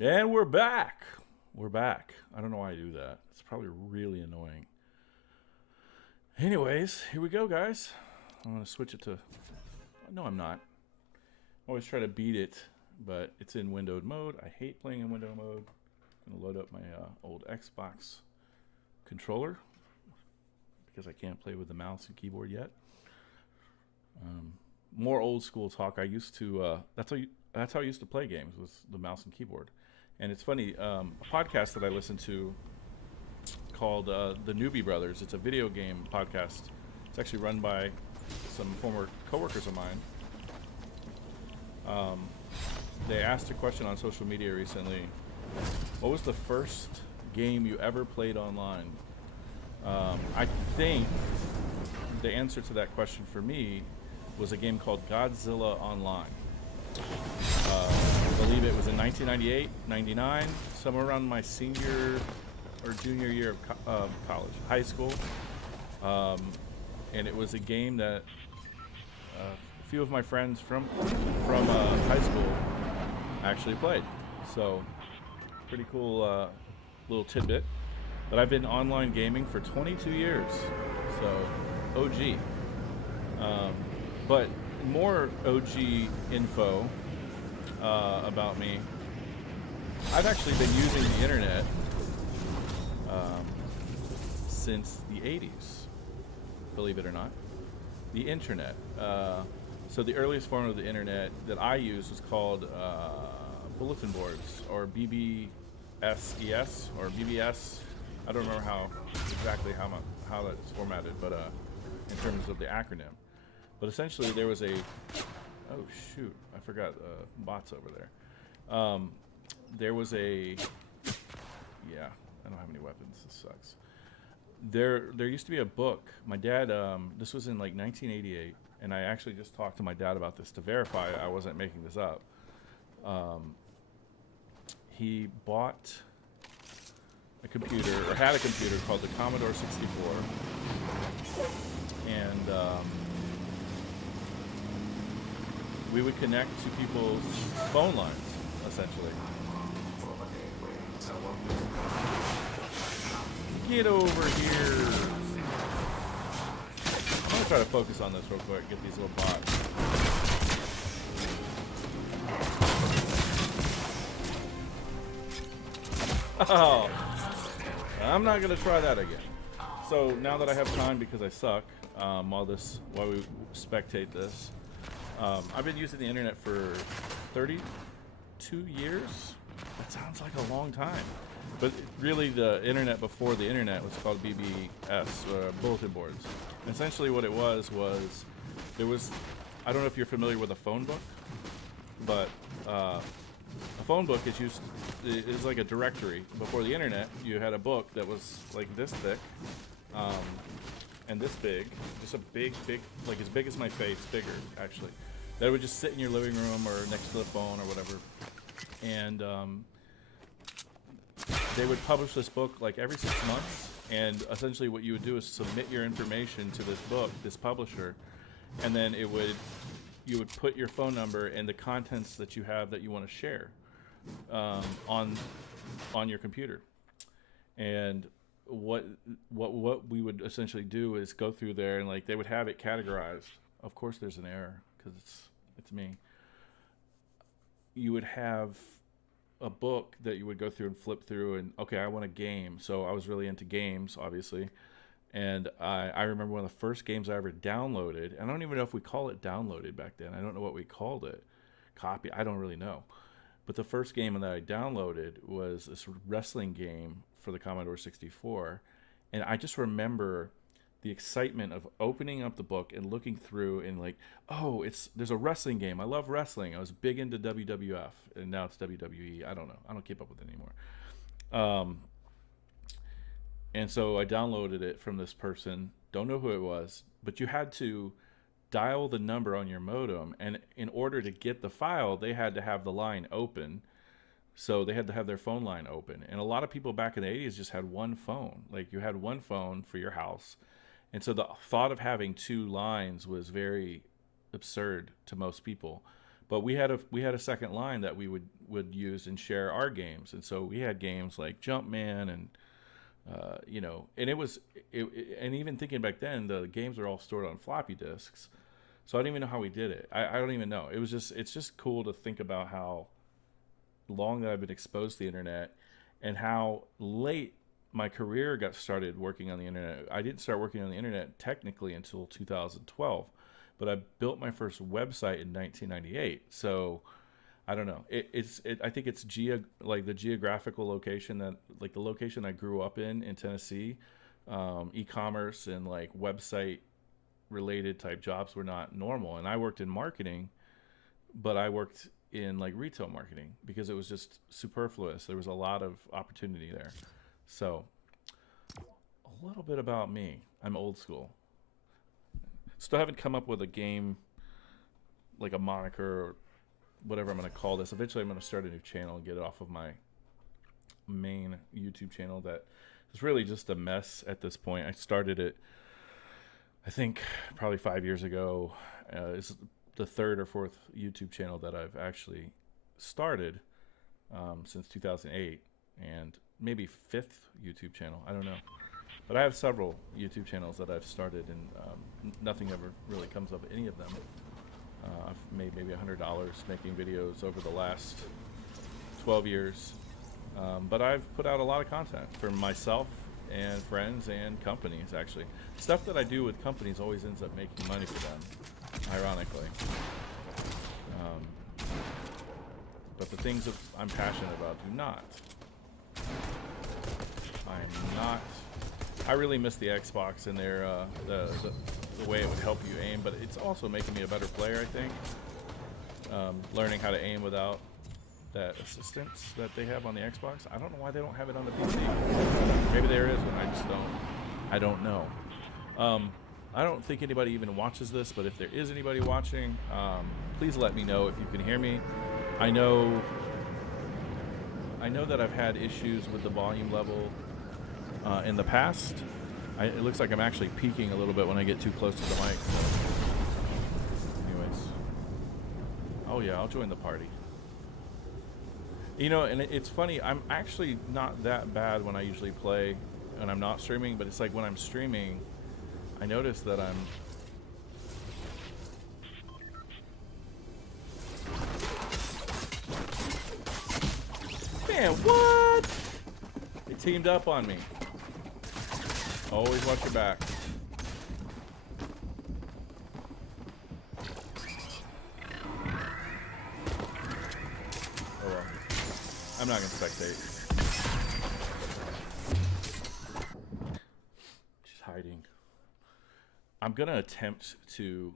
And we're back. We're back. I don't know why I do that. It's probably really annoying. Anyways, here we go, guys. I'm going to switch it to. No, I'm not. I always try to beat it, but it's in windowed mode. I hate playing in window mode. I'm going to load up my old Xbox controller because I can't play with the mouse and keyboard yet. More old school talk. I used to. That's how I used to play games, was the mouse and keyboard. And it's funny, a podcast that I listen to called the Noobie Brothers. It's a video game podcast. It's actually run by some former coworkers of mine. They asked a question on social media recently. What was the first game you ever played online? I think the answer to that question for me was a game called Godzilla Online. I believe it was in 1998, 99, somewhere around my senior or junior year of college, high school. And it was a game that a few of my friends from high school actually played. So, pretty cool little tidbit. But I've been online gaming for 22 years, so OG. But more OG info about me. I've actually been using the internet since the 80s, believe it or not. The internet. So the earliest form of the internet that I used was called bulletin boards, or BBSES, or BBS. I don't remember exactly how that's formatted, but in terms of the acronym. But essentially, there was a. Oh shoot! I forgot bots over there. There was a. Yeah, I don't have any weapons. This sucks. There used to be a book. My dad. This was in like 1988, and I actually just talked to my dad about this to verify I wasn't making this up. He bought a computer, or had a computer called the Commodore 64, and we would connect to people's phone lines, essentially. Get over here. I'm gonna try to focus on this real quick, get these little bots. Oh, I'm not gonna try that again. So now that I have time, because I suck, while we spectate this, I've been using the internet for 32 years. That sounds like a long time. But really, the internet before the internet was called BBS, bulletin boards. And essentially what it was there was, I don't know if you're familiar with a phone book, but a phone book is like a directory. Before the internet, you had a book that was like this thick, and this big, just a big, like as big as my face, bigger actually. That would just sit in your living room or next to the phone or whatever. And they would publish this book like every 6 months. And essentially what you would do is submit your information to this book, this publisher, and then you would put your phone number and the contents that you have that you want to share on your computer. And what we would essentially do is go through there, and like they would have it categorized. Of course there's an error because it's me. You would have a book that you would go through and flip through, and okay, I want a game. So I was really into games, obviously. And I remember one of the first games I ever downloaded, and I don't even know if we call it downloaded back then. I don't know what we called it. Copy, I don't really know. But the first game that I downloaded was this wrestling game for the Commodore 64. And I just remember the excitement of opening up the book and looking through and like, oh, there's a wrestling game. I love wrestling. I was big into WWF, and now it's WWE. I don't know. I don't keep up with it anymore. And so I downloaded it from this person. Don't know who it was, but you had to dial the number on your modem, and in order to get the file, they had to have the line open. So they had to have their phone line open. And a lot of people back in the 80s just had one phone. Like you had one phone for your house. And so the thought of having two lines was very absurd to most people. But we had a second line that we would use and share our games, and so we had games like Jumpman and you know, and and even thinking back then, the games were all stored on floppy disks. So I don't even know how we did it. I don't even know. It's just cool to think about how long that I've been exposed to the internet and how late my career got started working on the internet. I didn't start working on the internet technically until 2012, but I built my first website in 1998. So I don't know. I think it's like the geographical location that, like the location I grew up in Tennessee, e-commerce and like website related type jobs were not normal. And I worked in marketing, but I worked in like retail marketing because it was just superfluous. There was a lot of opportunity there. So a little bit about me. I'm old school. Still haven't come up with a game, like a moniker or whatever I'm going to call this. Eventually I'm going to start a new channel and get it off of my main YouTube channel that is really just a mess at this point. I started it, I think, probably 5 years ago. It's the third or fourth YouTube channel that I've actually started since 2008, and maybe fifth YouTube channel. I don't know. But I have several YouTube channels that I've started, and nothing ever really comes of any of them. I've made maybe $100 making videos over the last 12 years. But I've put out a lot of content for myself and friends and companies, actually. Stuff that I do with companies always ends up making money for them, ironically. But the things that I'm passionate about do not. I'm not. I really miss the Xbox and their the way it would help you aim, but it's also making me a better player, I think. Learning how to aim without that assistance that they have on the Xbox. I don't know why they don't have it on the PC. Maybe there is one, I just don't know. I don't think anybody even watches this, but if there is anybody watching, please let me know if you can hear me. I know that I've had issues with the volume level in the past. It looks like I'm actually peaking a little bit when I get too close to the mic. So. Anyways. Oh yeah, I'll join the party. You know, and it's funny, I'm actually not that bad when I usually play and I'm not streaming, but it's like when I'm streaming, I notice that I'm... Man, what? They teamed up on me. Always watch your back. Oh well. I'm not gonna spectate. She's hiding. I'm gonna attempt to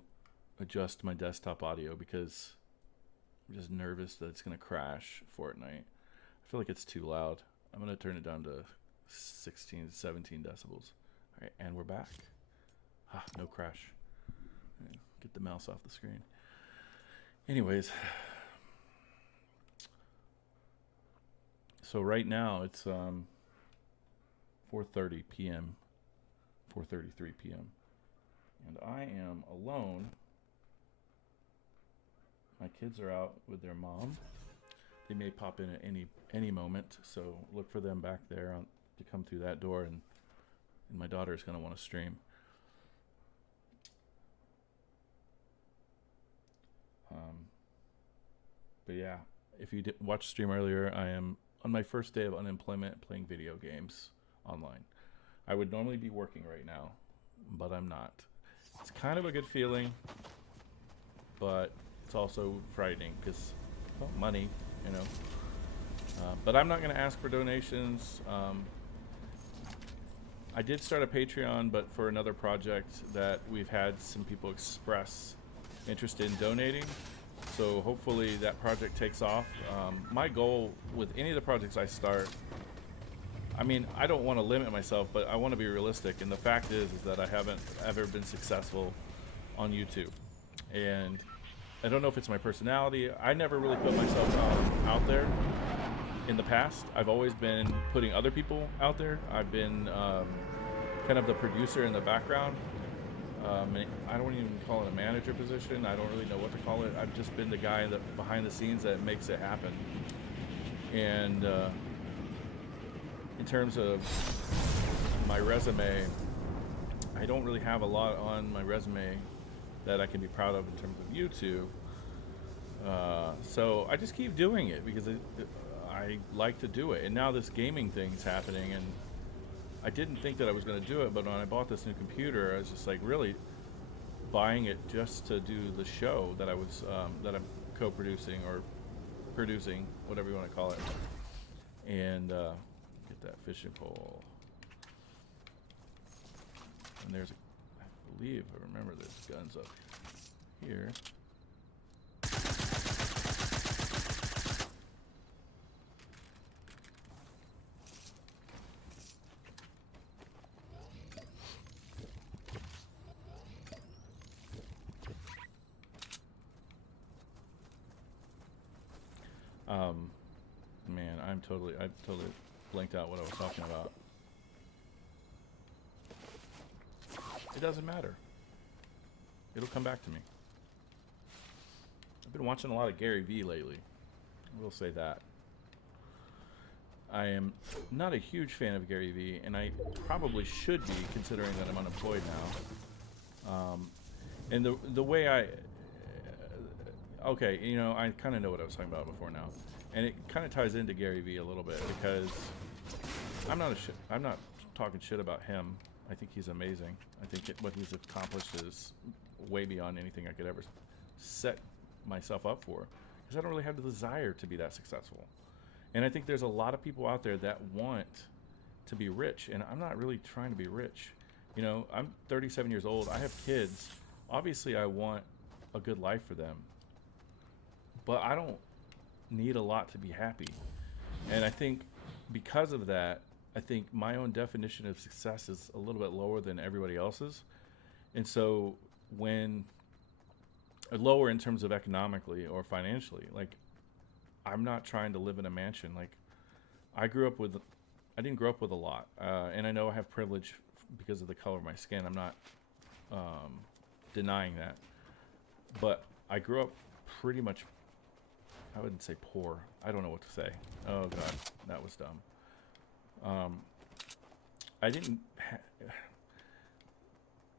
adjust my desktop audio because I'm just nervous that it's gonna crash Fortnite. I feel like it's too loud. I'm gonna turn it down to 16 to 17 decibels. All right, and we're back. Ah, no crash. Get the mouse off the screen. Anyways, so right now it's 4:30 p.m. 4:33 p.m. and I am alone. My kids are out with their mom. They may pop in at any moment, so look for them back there to come through that door, and my daughter is going to want to stream. But yeah, if you didn't watch the stream earlier, I am on my first day of unemployment playing video games online. I would normally be working right now, but I'm not. It's kind of a good feeling, but it's also frightening because, well, money, you know. But I'm not going to ask for donations. I did start a Patreon, but for another project that we've had some people express interest in donating. So hopefully that project takes off. My goal with any of the projects I start, I mean, I don't want to limit myself, but I want to be realistic. And the fact is that I haven't ever been successful on YouTube. And I don't know if it's my personality. I never really put myself out there in the past. I've always been putting other people out there. I've been kind of the producer in the background. I don't even call it a manager position. I don't really know what to call it. I've just been the guy that behind the scenes that makes it happen. And in terms of my resume, I don't really have a lot on my resume that I can be proud of in terms of YouTube. So I just keep doing it because I like to do it. And now this gaming thing's happening, and I didn't think that I was going to do it, but when I bought this new computer, I was just like really buying it just to do the show that that I'm co-producing or producing, whatever you want to call it. And get that fishing pole. And there's, I believe, I remember there's guns up here. Man, I totally blanked out what I was talking about. It doesn't matter. It'll come back to me. I've been watching a lot of Gary Vee lately. I will say that. I am not a huge fan of Gary Vee, and I probably should be, considering that I'm unemployed now. And the way okay, you know, I kind of know what I was talking about before now, and it kind of ties into Gary Vee a little bit because I'm not talking shit about him. I think he's amazing. I think what he's accomplished is way beyond anything I could ever set myself up for, because I don't really have the desire to be that successful. And I think there's a lot of people out there that want to be rich, and I'm not really trying to be rich. You know, I'm 37 years old. I have kids. Obviously, I want a good life for them, but I don't need a lot to be happy. And I think because of that, I think my own definition of success is a little bit lower than everybody else's. And so when lower in terms of economically or financially, like, I'm not trying to live in a mansion. Like, I didn't grow up with a lot. And I know I have privilege because of the color of my skin. I'm not denying that. But I grew up pretty much, I wouldn't say poor. I don't know what to say. Oh God, that was dumb. I didn't.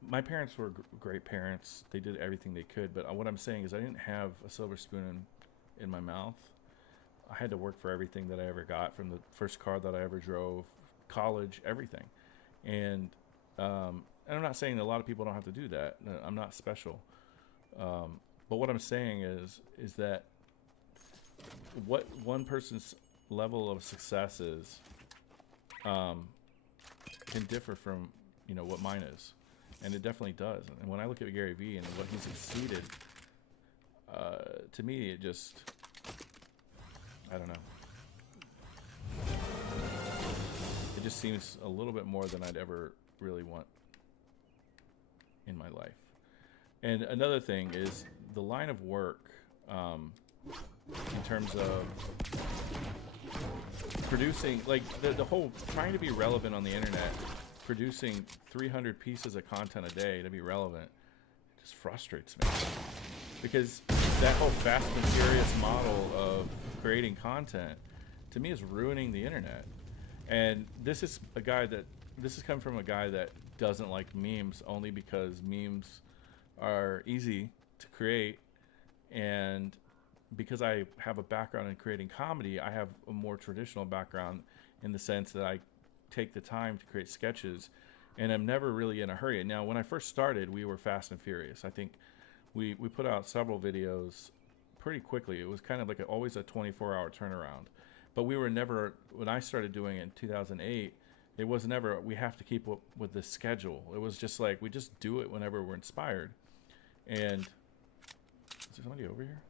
My parents were great parents. They did everything they could. But what I'm saying is, I didn't have a silver spoon in my mouth. I had to work for everything that I ever got, from the first car that I ever drove, college, everything. And I'm not saying that a lot of people don't have to do that. I'm not special. But what I'm saying is that what one person's level of success is can differ from, you know, what mine is. And it definitely does. And when I look at Gary Vee and what he's exceeded, to me, it just, I don't know. It just seems a little bit more than I'd ever really want in my life. And another thing is the line of work, in terms of producing, like the whole trying to be relevant on the internet, producing 300 pieces of content a day to be relevant, just frustrates me. Because that whole fast and furious model of creating content, to me, is ruining the internet. And this is coming from a guy that doesn't like memes, only because memes are easy to create, and because I have a background in creating comedy, I have a more traditional background in the sense that I take the time to create sketches, and I'm never really in a hurry. Now, when I first started, we were fast and furious. I think we put out several videos pretty quickly. It was kind of like always a 24-hour turnaround. But we were never, when I started doing it in 2008, it was never, we have to keep up with the schedule. It was just like, we just do it whenever we're inspired. And, is there somebody over here?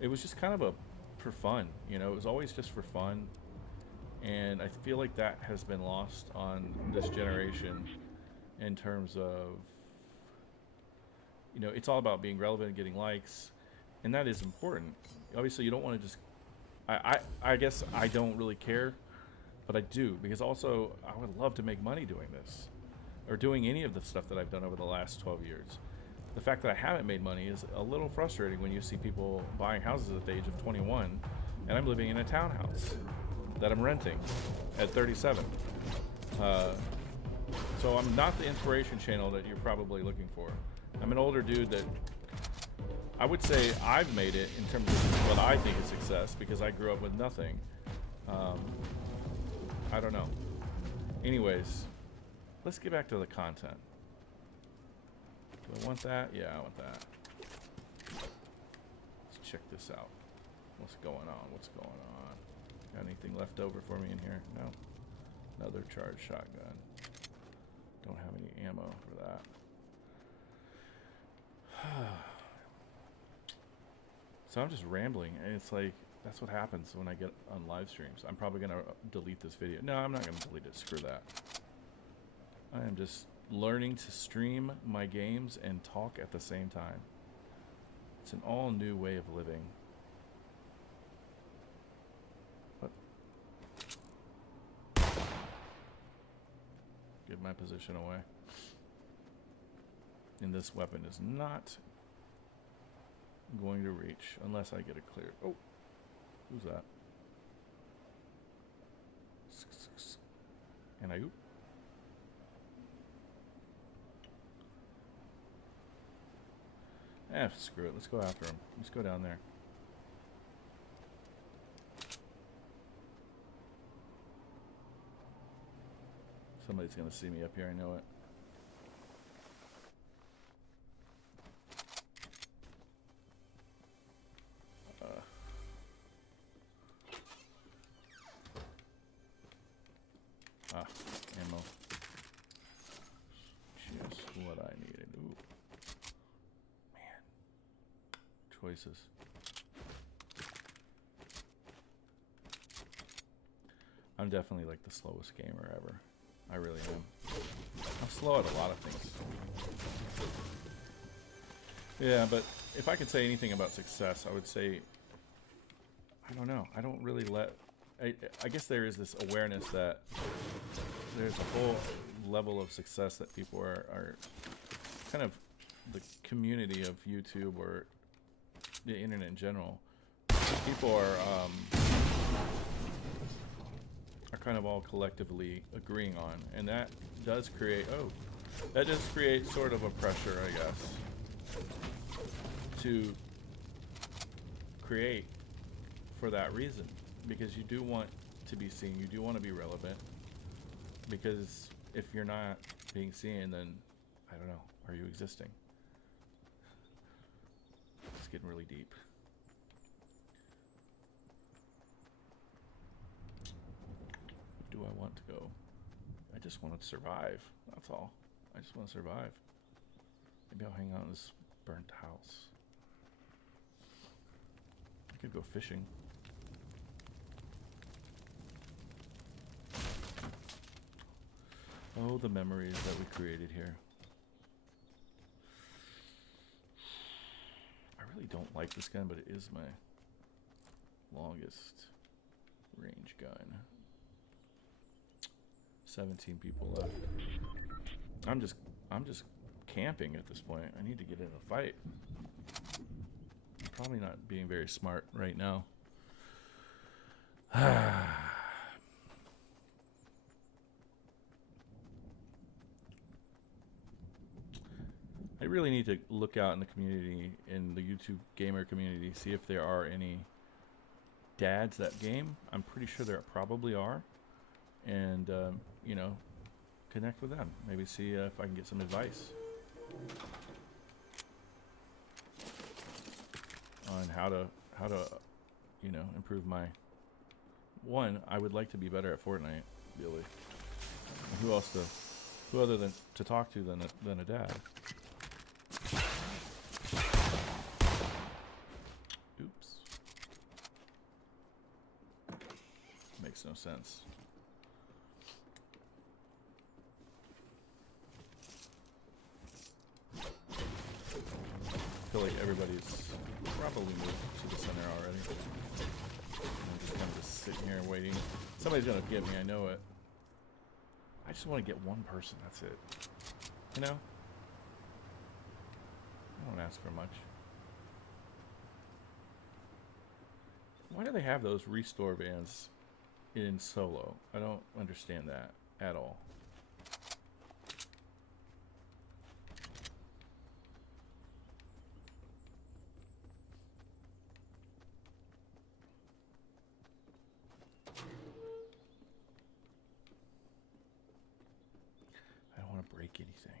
It was just kind of for fun, you know, it was always just for fun. And I feel like that has been lost on this generation in terms of, you know, it's all about being relevant and getting likes, and that is important. Obviously, you don't want to just, I guess I don't really care But I do, because also I would love to make money doing this, or doing any of the stuff that I've done over the last 12 years. The fact that I haven't made money is a little frustrating when you see people buying houses at the age of 21, and I'm living in a townhouse that I'm renting at 37. So I'm not the inspiration channel that you're probably looking for. I'm an older dude that I would say I've made it in terms of what I think is success, because I grew up with nothing. I don't know. Anyways, let's get back to the content. Do I want that? Yeah, I want that. Let's check this out. What's going on? What's going on? Got anything left over for me in here? No. Another charged shotgun. Don't have any ammo for that. So I'm just rambling, and it's like, that's what happens when I get on live streams. I'm probably going to delete this video. No, I'm not going to delete it. Screw that. I am just learning to stream my games and talk at the same time. It's an all new way of living. What? Give my position away. And this weapon is not going to reach unless I get it cleared. Oh, who's that? And I. Screw it. Let's go after him. Let's go down there. Somebody's gonna see me up here. I know it. Ammo. Just what I needed. Ooh. Man. Choices. I'm definitely like the slowest gamer ever. I really am. I'm slow at a lot of things. Yeah, but if I could say anything about success, I would say, I don't know. I don't really let... I guess there is this awareness that there's a whole level of success that people are kind of the community of YouTube or the internet in general. People are kind of all collectively agreeing on, and that does create sort of a pressure, I guess, to create for that reason. Because you do want to be seen, you do want to be relevant. Because if you're not being seen, then, I don't know, are you existing? It's getting really deep. Where do I want to go? I just want to survive, that's all. I just want to survive. Maybe I'll hang out in this burnt house. I could go fishing. Oh, the memories that we created here. I really don't like this gun, but it is my longest range gun. 17 people left. I'm just camping at this point. I need to get in a fight. I'm probably not being very smart right now. I really need to look out in the community, in the YouTube gamer community, see if there are any dads that game. I'm pretty sure there probably are. And, you know, connect with them. Maybe see if I can get some advice on how to, you know, improve my... One, I would like to be better at Fortnite, really. And who else who other than to talk to than a dad? Oops. Makes no sense. I feel like everybody's probably moved to the center already. I'm just kind of sitting here waiting. Somebody's gonna get me, I know it. I just want to get one person, that's it. You know? I don't ask for much. Why do they have those restore bands in solo? I don't understand that at all. I don't want to break anything.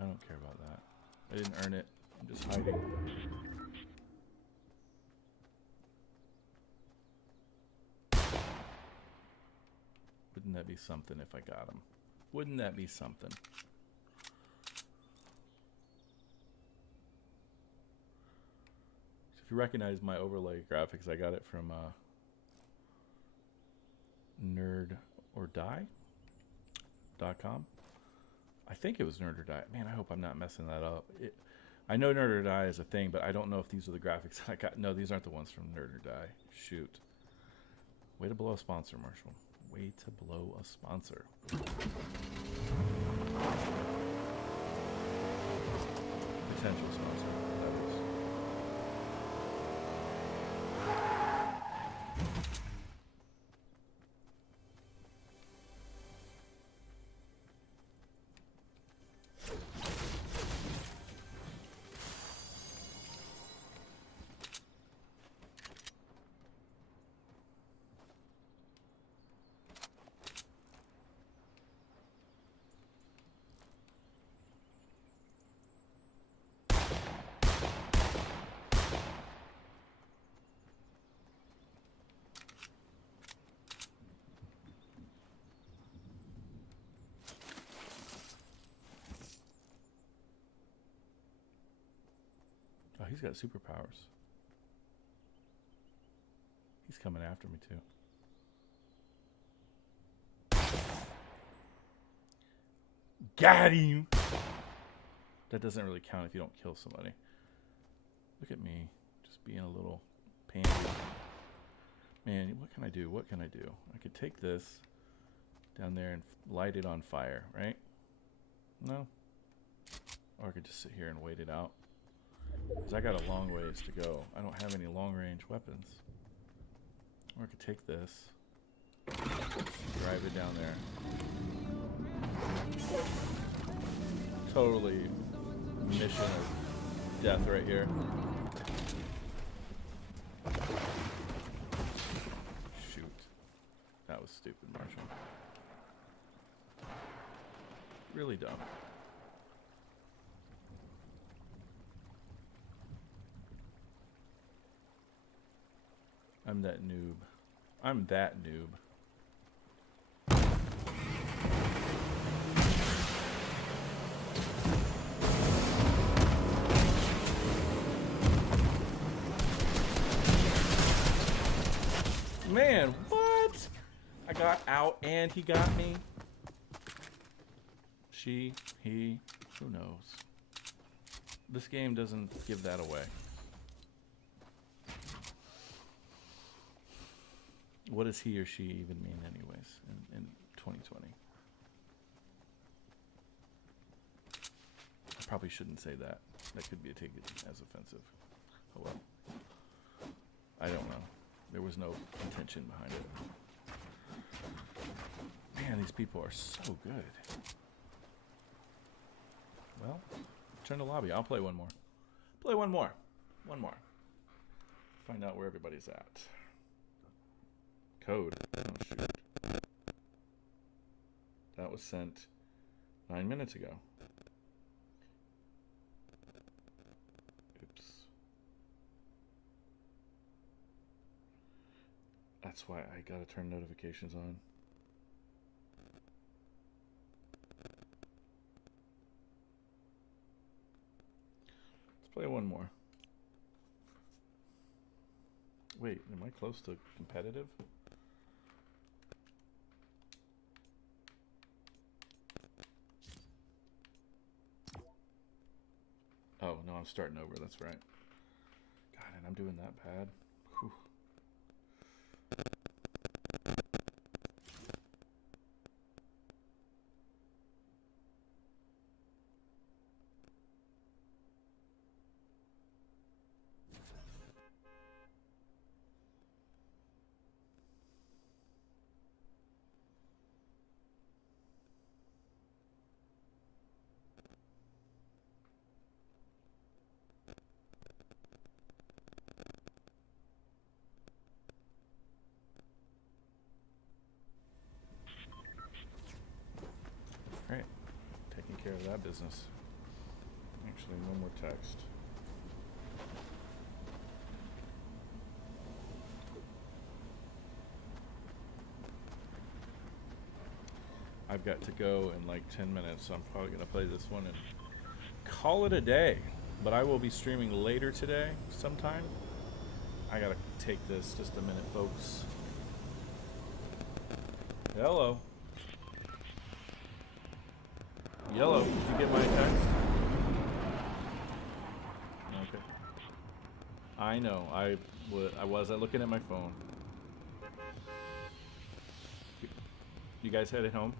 I don't care about that. I didn't earn it. I'm just hiding. Wouldn't that be something if I got him? Wouldn't that be something? If you recognize my overlay graphics, I got it from nerdordie.com. I think it was Nerd or Die. Man, I hope I'm not messing that up. I know Nerd or Die is a thing, but I don't know if these are the graphics I got. No, these aren't the ones from Nerd or Die. Shoot. Way to blow a sponsor, Marshall. Way to blow a sponsor. Potential sponsor, that is. Oh, he's got superpowers. He's coming after me, too. Got him! That doesn't really count if you don't kill somebody. Look at me, just being a little pansy. Man, what can I do? What can I do? I could take this down there and light it on fire, right? No? Or I could just sit here and wait it out. Because I got a long ways to go. I don't have any long-range weapons. Or I could take this, drive it down there. Totally mission of death right here. Shoot. That was stupid, Marshall. Really dumb. I'm that noob. I'm that noob. Man, what? I got out and he got me. She, he, who knows? This game doesn't give that away. What does he or she even mean anyways in 2020? I probably shouldn't say that. That could be taken as offensive. Oh well. I don't know. There was no intention behind it. Man, these people are so good. Well, turn to lobby. I'll play one more. Play one more. One more. Find out where everybody's at. Code. Oh, shoot. That was sent 9 minutes ago. Oops. That's why I gotta turn notifications on. Let's play one more. Wait, am I close to competitive? Oh, no, I'm starting over. That's right. God, and I'm doing that bad. Whew. All right. Taking care of that business. Actually, no more text. I've got to go in like 10 minutes, so I'm probably going to play this one and call it a day. But I will be streaming later today sometime. I got to take this just a minute, folks. Hello. Yellow, did you get my text? Okay. I know. I wasn't looking at my phone. You guys headed home?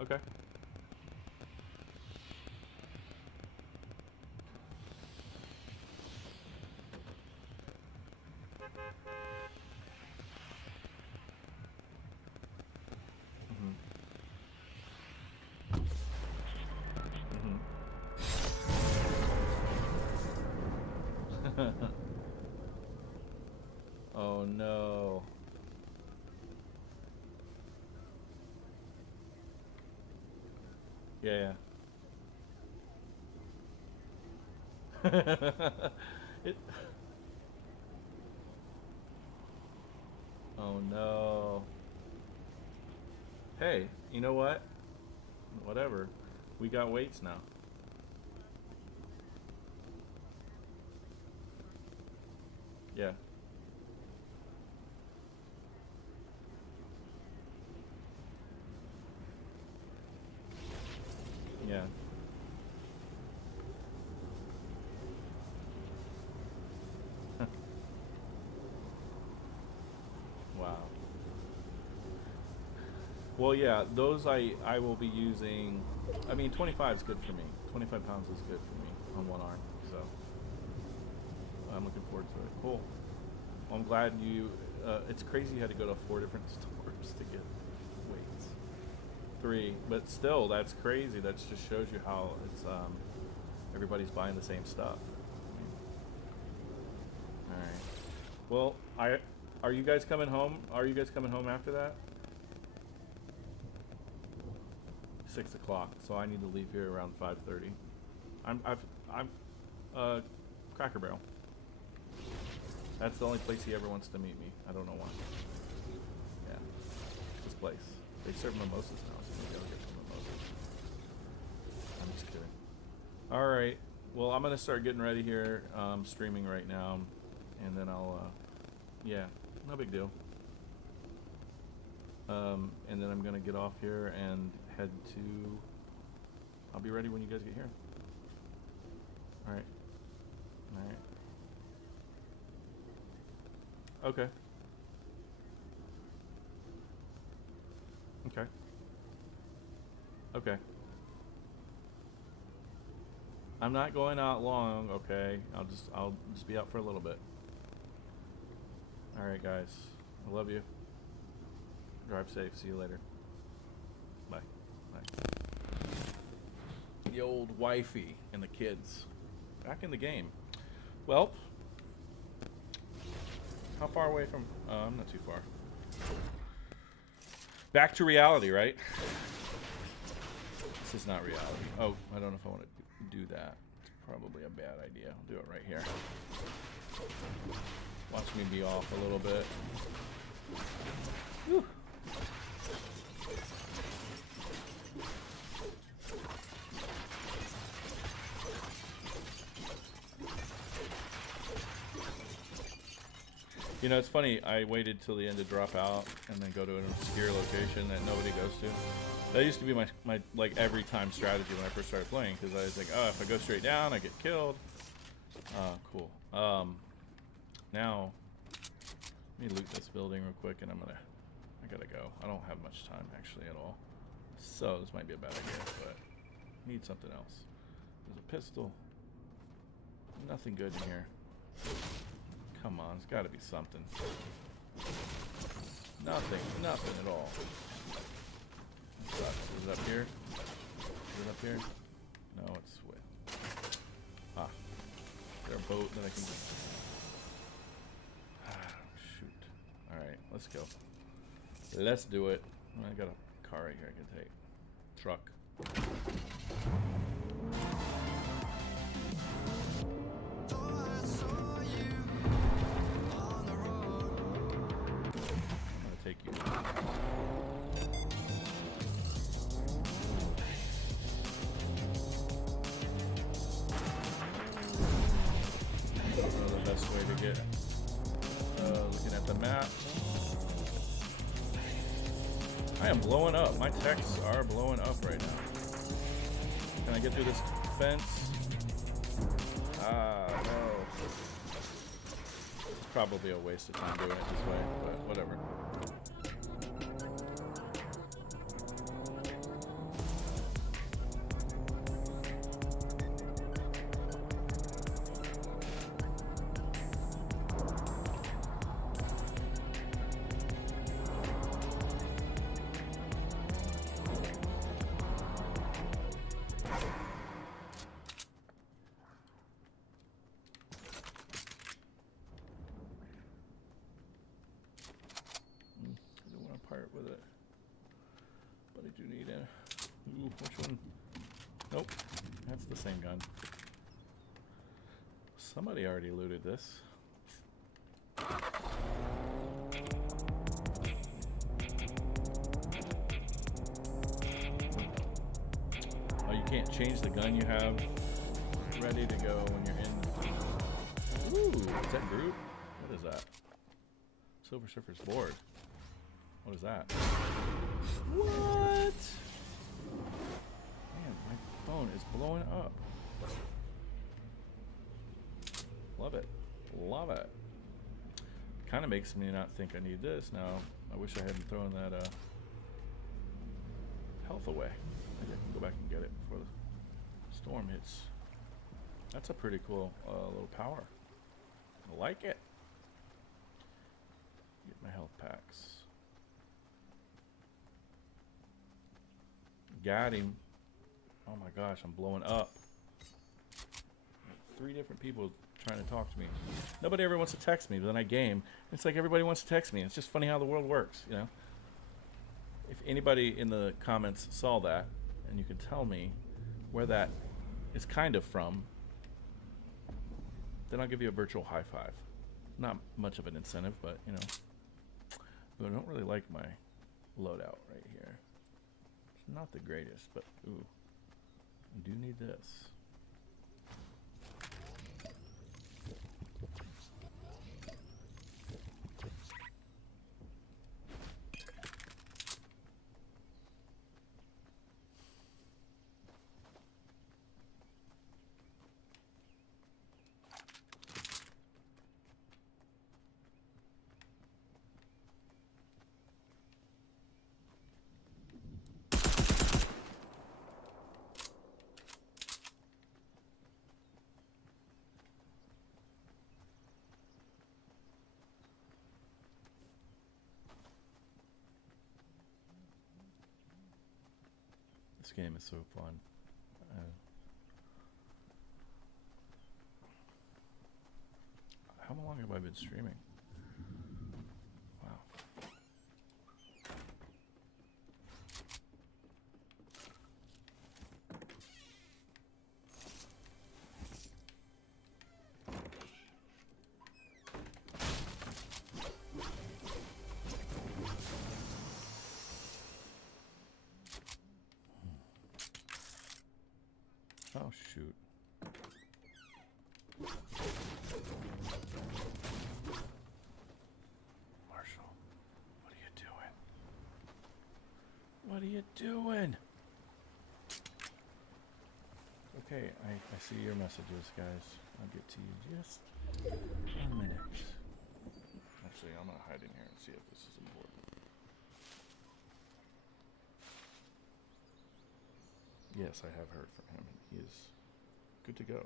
Okay. Oh no. Yeah. it, oh no. Hey, you know what? Whatever. We got weights now. Yeah. Yeah. Wow. Well, yeah, those I will be using. I mean, 25 is good for me. 25 pounds is good for me on one arm. So I'm looking forward to it. Cool. Well, I'm glad you. It's crazy you had to go to 4 different stores to get weights. 3, but still, that's crazy. That just shows you how it's everybody's buying the same stuff. All right. Well, are you guys coming home? Are you guys coming home after that? 6 o'clock. So I need to leave here around 5:30. I'm Cracker Barrel. That's the only place he ever wants to meet me. I don't know why. Yeah, this place. They serve mimosas now, so maybe I'll get some mimosas. I'm just kidding. All right. Well, I'm gonna start getting ready here. Streaming right now, and then I'll. Yeah, no big deal. And then I'm gonna get off here and head to. I'll be ready when you guys get here. All right. All right. Okay. Okay. Okay. I'm not going out long, okay? I'll just be out for a little bit. All right, guys. I love you. Drive safe. See you later. Bye. Bye. The old wifey and the kids back in the game. Well, how far away from? I'm not too far. Back to reality, right? This is not reality. Oh, I don't know if I want to do that. It's probably a bad idea. I'll do it right here. Watch me be off a little bit. Whew. You know, it's funny. I waited till the end to drop out and then go to an obscure location that nobody goes to. That used to be my like every time strategy when I first started playing, because I was like, oh, if I go straight down, I get killed. Cool. Now let me loot this building real quick, and I gotta go. I don't have much time actually at all, so this might be a bad idea, but I need something else. There's a pistol. Nothing good in here. Come on, it's got to be something. Nothing at all. Is it up here? Is it up here? No, it's way. Ah, is there a boat that I can just... shoot. Alright, let's go. Let's do it. I got a car right here I can take. Truck. Take you. I don't know the best way to get. Looking at the map, I am blowing up. My texts are blowing up right now. Can I get through this fence? Ah, no. It's probably a waste of time doing it this way, but whatever. Part with it, but I do need a... Ooh, which one? Nope, that's the same gun. Somebody already looted this. Oh, you can't change the gun you have ready to go when you're in. Ooh, is that group? What is that? Silver Surfer's board. What is that? What? Man, my phone is blowing up. Love it. Love it. Kind of makes me not think I need this now. I wish I hadn't thrown that health away. Maybe I can go back and get it before the storm hits. That's a pretty cool little power. I like it. Get my health packs. Got him. Oh my gosh, I'm blowing up. 3 different people trying to talk to me. Nobody ever wants to text me, but then I game. It's like everybody wants to text me. It's just funny how the world works, you know? If anybody in the comments saw that, and you can tell me where that is kind of from, then I'll give you a virtual high five. Not much of an incentive, but, you know. But I don't really like my loadout right here. Not the greatest, but ooh, I do need this. This game is so fun. How long have I been streaming? Wow. Oh, shoot. What are you doing? Okay, I see your messages, guys. I'll get to you just 1 minute. Actually, I'm gonna hide in here and see if this is important. Yes, I have heard from him, and he is good to go.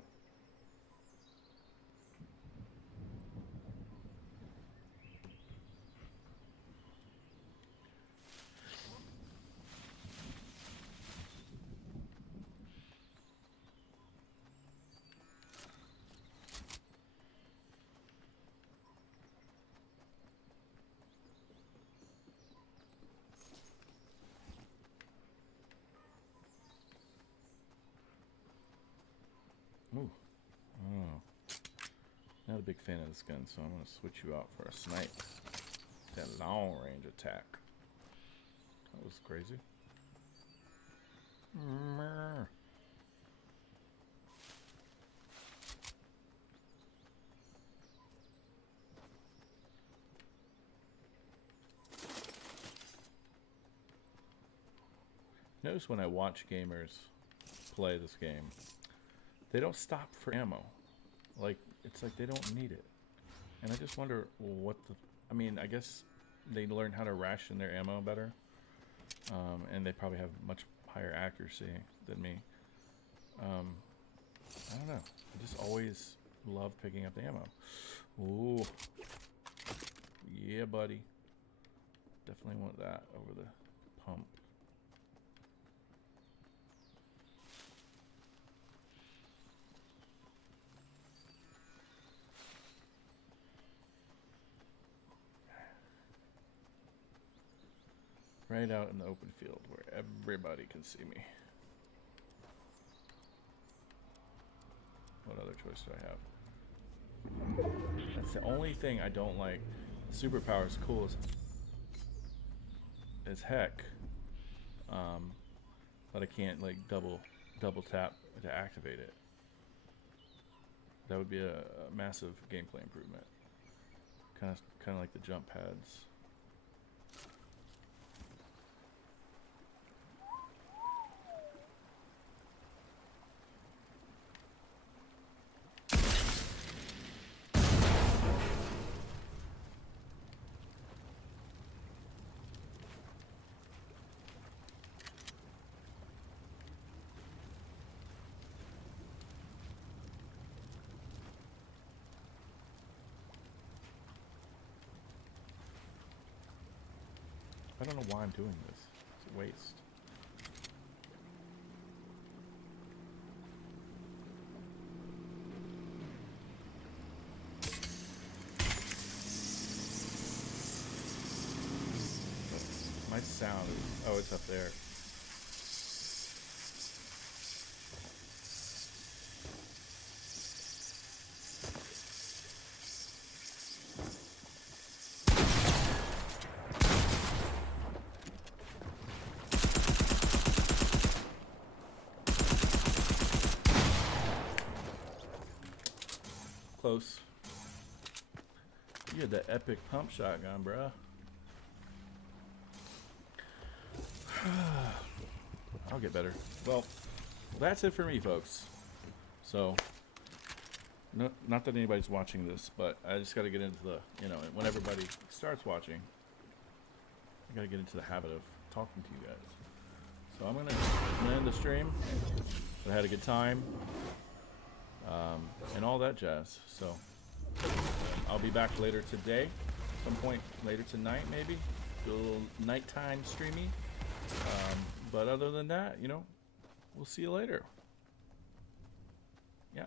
Ooh. Oh. Not a big fan of this gun, so I'm going to switch you out for a snipe. That long range attack. That was crazy. Notice when I watch gamers play this game, they don't stop for ammo. Like, it's like they don't need it. And I just wonder what the... I mean, I guess they learn how to ration their ammo better. And they probably have much higher accuracy than me. I don't know. I just always love picking up the ammo. Ooh. Yeah, buddy. Definitely want that over the pump. Right out in the open field where everybody can see me. What other choice do I have? That's the only thing I don't like. Superpower is cool as heck, but I can't like double tap to activate it. That would be a massive gameplay improvement. Kind of like the jump pads. I don't know why I'm doing this. It's a waste. My sound is... Oh, it's up there. Close. You had that epic pump shotgun, bruh. I'll get better. Well, that's it for me, folks. So, no, not that anybody's watching this, but I just got to get into the, you know, when everybody starts watching, I got to get into the habit of talking to you guys. So I'm going to end the stream. I had a good time. And all that jazz. So I'll be back later today, some point later tonight maybe, do a little nighttime streamy. But other than that, you know, we'll see you later. Yeah.